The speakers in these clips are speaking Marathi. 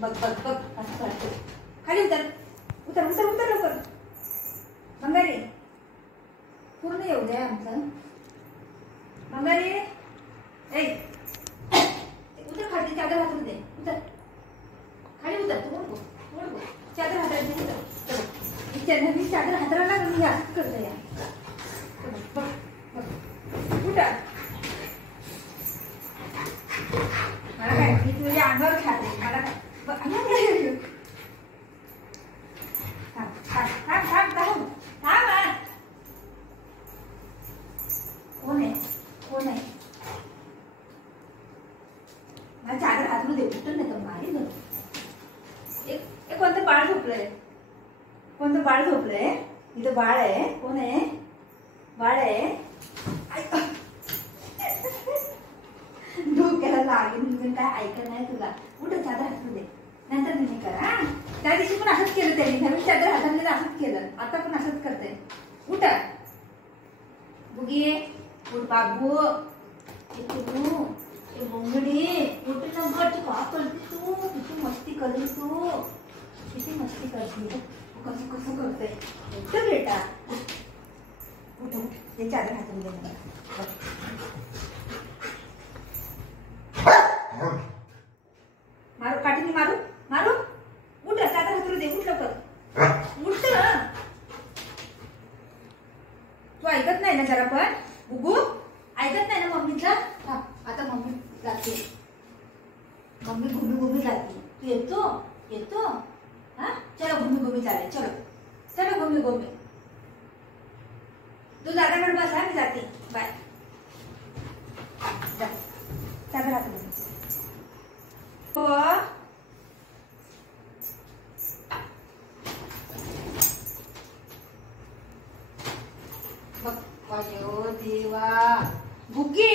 बघ बघ बघ असं करतो. खाली उतर उतर उतर उतर लवकर. मंगारी पूर्ण येऊ दे आमचं. मंगारी ए उतर खाली चादर हातून दे. उतर खाली उतर. तू बोल बोल चादर हाताला दे. उतर मी चादर हाताला लागली मी असंच करतो या. बघ बघ उठा. मला काय मी तुझ्या अंगावर खाते. मला काय कोण आहे कोण आहे. मला चादर हातून दे. उठून नाही तर मारी. एक कोणतं बाळ झोपलंय. कोणतं बाळ झोपलंय. इथं बाळ आहे. कोण आहे. बाळ आहे. डोक्याला लागेल काय ऐकत नाही तुला. उठ चादर हातून दे. नंतर मी कर. हा त्या दिवशी पण असंच केलं त्यांनी. नवीन चादर हाताने असंच केलं. आता पण असंच करते. उठ बुगी उठ बाबू. बोंगडी उठ ना गट. का करते तू. किती मस्ती करते तू. किती मस्ती करते. कसं कसं करते. उठ बेटा उठ उठ. ते चादर हातून दे मला. मारू काठीने मारू मारू. उठ चादर हातून दे. उठ लवकर उठ. तू ऐकत नाही ना जरा पण. बुगू ऐकत नाही ना मम्मीचं. आता मम्मी जाते. मम्मी घुमी घुमी जाते. तू येतो येतो. हा चलो घुमी घुमी चालेल. चलो चलो घुमी घुमी. तू जागा बस. हा मी जाते. बाय. जा चादर हातून दे. बघ देवा. बुगी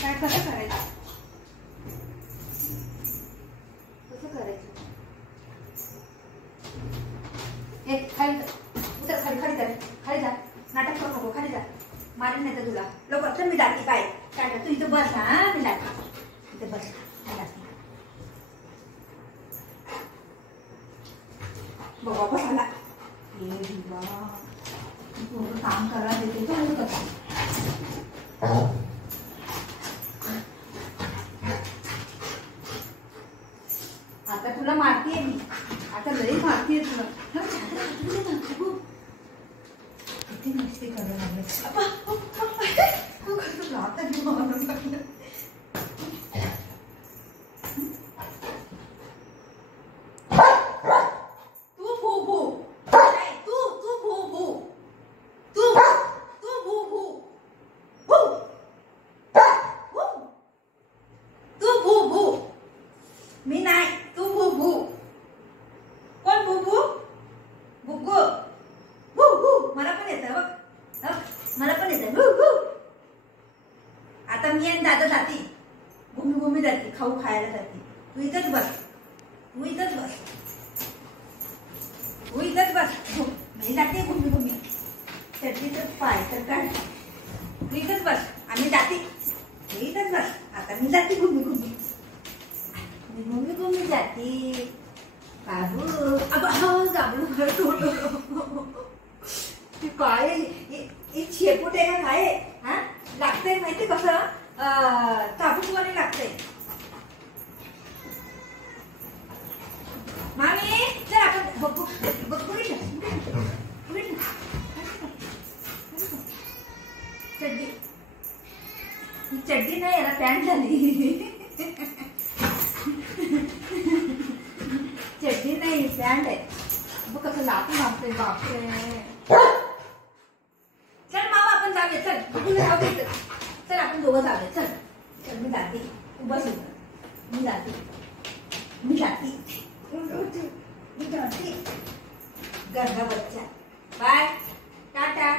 काय कसं करायचं. कसं करायचं. एक खाली उतर. खाली खाली जा. खाली जा. नाटक करू नको. खाली जा. मारेल नाही तर तुला. लवकर चल मी जाते. काय काय तू इथं बस. हा मी जाते. इथं बस. बाबा बस आला. काम करा देते तो कसं. आता तुला मारतीये मी. आता लई मारतीये तुला. किती मस्ती करायला लागले. मी नाही. तू भू भू. कोण भू भू. भुगू भू भू. मला पण येतं बघ. मला पण येतं भू भू. आता मी आणि दादा जाते. घुमी घुमी जाते. खाऊ खायला जाते. तू इथंच बस. तू इथंच बस. तू इथंच बस. मी जाते घुमी घुमी. चटणीचं पाय तर काढ. तू इथंच बस. आम्ही जाते. तू इथंच बस. आता मी जाते घुमी घुमी. घुमी घुमी जाते. बाबू अब जाबू काय शेपूट आहे का काय. हा लागतंय माहिती कसं. चाबूकवाने लागतंय. मामी चल आपण बघू बघू. चड्डी ही चड्डी नाही याला पॅन्ट झाली. चड्डी नाही पॅन्ट आहे. बघ कसं लाटून लागतंय. बापरे. चल मामा आपण जाऊया. चल बघू जाऊ. चल आपण दोघं जाऊया. चल चल मी जाते. तू बस. मी जाते. मी जाते. मी जाते. गरगा बच्चा. Bye ta-ta.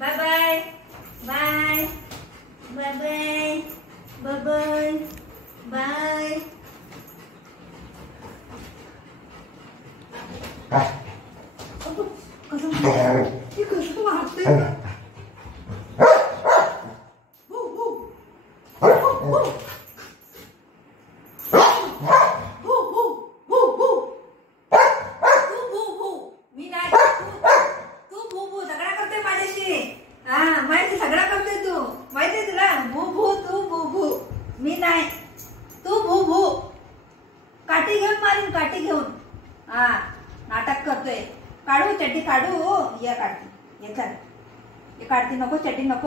Bye bye bye bye bye bye bye bye. कसं वाटतंय. हो हो हो हो हो हा नाटक करतोय. काढू चड्डी काढू. ये काढते. ये चल. ये काढते. नको चड्डी नको.